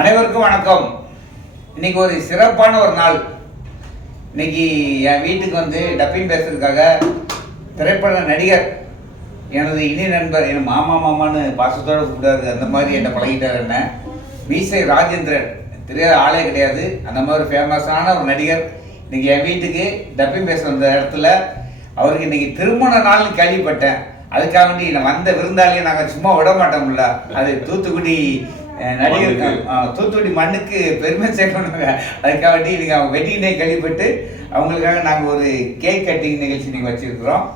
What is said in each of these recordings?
அனைவருக்கும் வணக்கம். இன்னைக்கு ஒரு சிறப்பான ஒரு நாள். இன்னைக்கு என் வீட்டுக்கு வந்து டப்பிங் பேசுறதுக்காக திரைப்பட நடிகர், எனது இனிய நண்பர், என் மாமான்னு பாசத்தோடு கூப்பிடாது, அந்த மாதிரி என்னை பழகிட்டார். என்ன மீசை ராஜேந்திரன், தெரியாத ஆளே கிடையாது. அந்த மாதிரி ஃபேமஸான ஒரு நடிகர் இன்னைக்கு என் வீட்டுக்கு டப்பிங் பேச வந்த இடத்துல அவருக்கு இன்னைக்கு திருமண நாள்னு கேள்விப்பட்டேன். அதுக்காக வேண்டி நான் வந்த விருந்தாளியை நாங்கள் சும்மா விட மாட்டோம்ல. அது தூத்துக்குடி நடிகர், தூத்துக்குடி மண்ணுக்கு பெருமை சேர்க்கணுங்க. அதுக்காக வேண்டி இன்னைக்கு அவங்க வெட்டிங் டே கேள்விப்பட்டு அவங்களுக்காக நாங்கள் ஒரு கேக் கட்டிங் நிகழ்ச்சி நீங்கள் வச்சிருக்கிறோம்.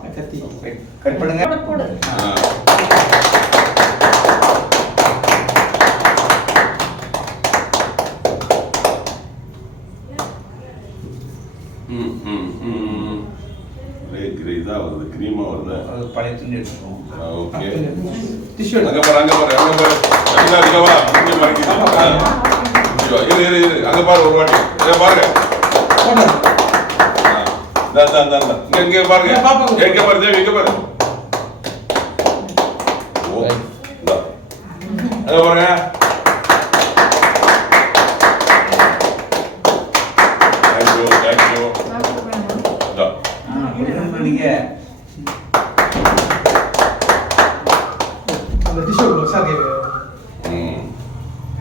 கட் பண்ணுங்க. இதா வருது, கிரீமா வருது. பழைய துணி எடுத்துக்கோம். ஓகே. டிஷ்யூ அங்க பாரு, அங்க பாரு, அங்க பாரு. அங்க வா, இங்க பாரு. இரு அங்க பாரு ஒரு வாட்டி. இங்க பாருங்க. போடு. தா. இங்க பாருங்க. எங்க பாரு தேவி, இங்க பாரு. ஓ. தா. அங்க பாருங்க. Thank you. நீங்க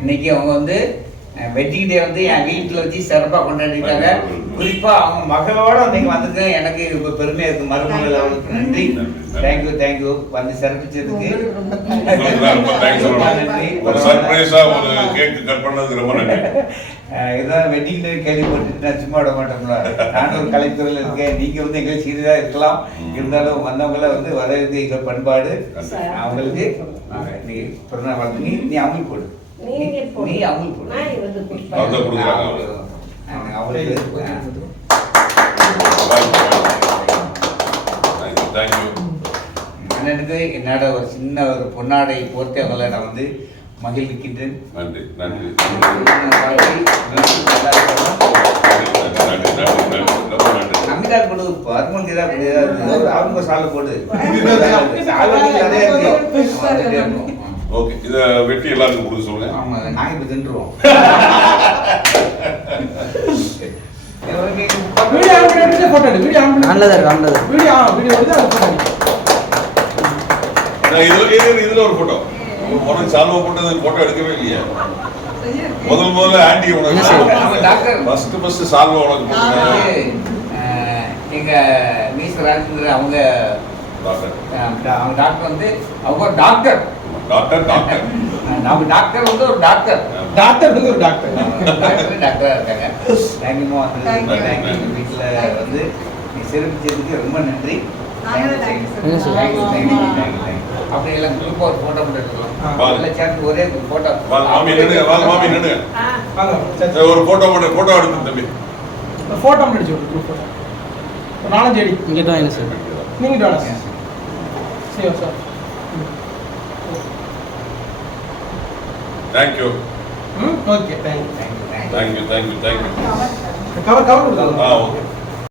இன்னைக்கு அவங்க வந்து வெட்டிங் டே வந்து என் வீட்டில் வச்சு சிறப்பாக கொண்டாடிட்டாங்க. குறிப்பா அவங்க மகளோட இன்னைக்கு வந்திருக்கு. எனக்கு இப்போ பெருமையா இருக்கு. மருமகள் அவங்களுக்கு நன்றி. தேங்க்யூ வந்து சிறப்பிச்சதுக்கு இதான் வெட்டிங் டே கேள்விப்பட்டு நான் சும்மா விட மாட்டோம்ல. நானும் ஒரு கலைத்துறையில் இருக்கேன். நீங்க வந்து எங்களுக்கு சீரியஸாக இருக்கலாம். இருந்தாலும் வந்தவங்கள வந்து வரவேற்க எங்கள் பண்பாடு. அவங்களுக்கு நீ பிறந்த வாழ்த்து நீ அமுல் போடு. நீ அமுல் போடு. அண்ணனுக்கு என்னோட ஒரு சின்ன ஒரு பொன்னாடை போர்த்தி அவங்கள நான் வந்து மகிழ்விக்கின்றேன். நன்றி. நம்பிதா கொடு, அருமனுக்கு ஏதாவது அவங்க சாலை போடு. ஓகே, இதை வெட்டி எல்லாருக்கும் கொடுக்க சொல்லுங்க. ஆமா, நாங்கள் இப்போ தின்றுவோம். இதுல ஒரு போட்டோ. உனக்கு சால்வா போட்டது போட்டோ எடுக்கவே இல்லையா? முதல்ல ஆண்டி உனக்கு ஃபர்ஸ்ட் சால்வா உனக்கு போட்டது எங்க மீச ராஜேந்திரன். அவங்க டாக்டர் வந்து அவங்க டாக்டர் நம்ம டாக்டர் வந்து ஒரு டாக்டர் வந்து ஒரு டாக்டரா இருக்காங்க. தேங்க்யூமா. வீட்டில் வந்து நீ சிறப்பிச்சதுக்கு ரொம்ப நன்றி. அப்படி எல்லாம் குரூப்பா ஒரு போட்டோ மட்டும் எடுத்துக்கலாம். சேர்ந்து ஒரே போட்டோ. ஒரு போட்டோ எடுத்து தம்பி. போட்டோ முடிச்சு குரூப் போட்டோ. நாலஞ்சு அடி இங்கே தான் என்ன சார் நீங்கள் தான் சரி sir. Thank you. Okay thank you. Cover கொடுக்கலாம். ஓகே.